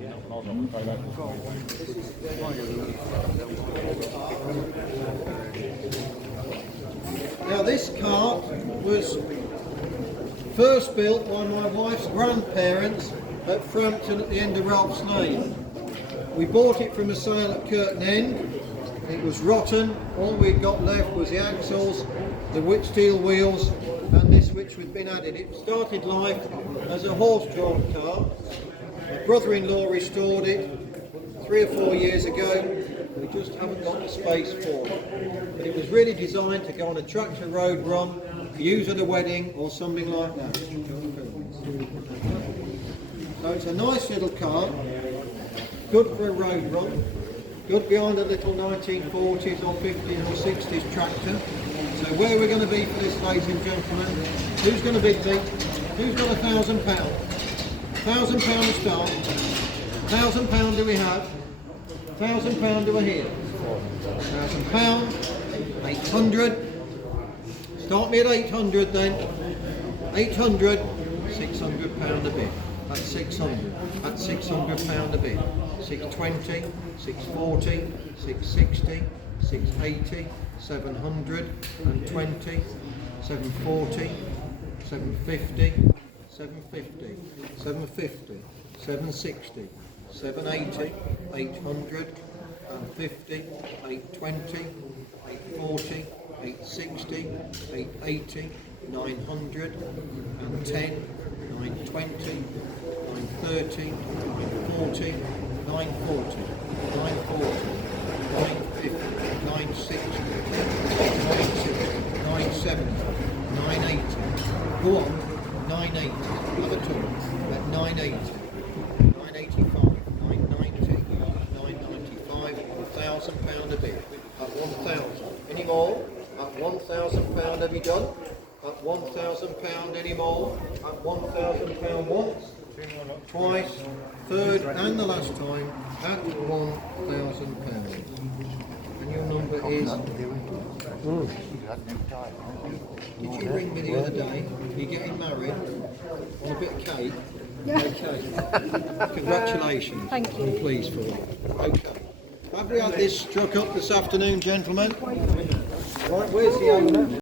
Now this cart was first built by my wife's grandparents at Frampton at the end of Ralph's Lane. We bought it from a sale at Curtain End. It was rotten. All we'd got left was the axles, the whip steel wheels and this which had been added. It started life as a horse-drawn car. My brother-in-law restored it 3 or 4 years ago. We just haven't got the space for it. But it was really designed to go on a tractor road run, use at a wedding or something like that. So it's a nice little car, good for a road run, good behind a little 1940s or 50s or 60s tractor. So where are we going to be for this, ladies and gentlemen? Who's going to beat me? Who's got £1,000? £1,000 to start. £1,000 do we have? £1,000 do I hear? £1,000, 800. Start me at 800 then. 800, £600 a bit. That's 600. That's £600 a bit. 620, 640, 660, 680, 720, 740, 750, 750, 750, 760, 780, 800, 850, 820, 840, 860, 880, 900, 10, 920, 930, 940, 940, 940, 950, 960, 970, 980. Go on, 980. Another talk at 980, 985, 990, 995, £1,000 a bit. At 1,000. Any more? At £1,000 have you done? At £1,000 any more? At £1,000 once, twice, third and the last time at £1,000. And your number is... Did you ring me the other day? You're getting married on a bit of cake? Yeah. Okay. Congratulations. Thank you. I'm pleased for you. Okay. Have we had this struck up this afternoon, gentlemen? Right, where's the owner?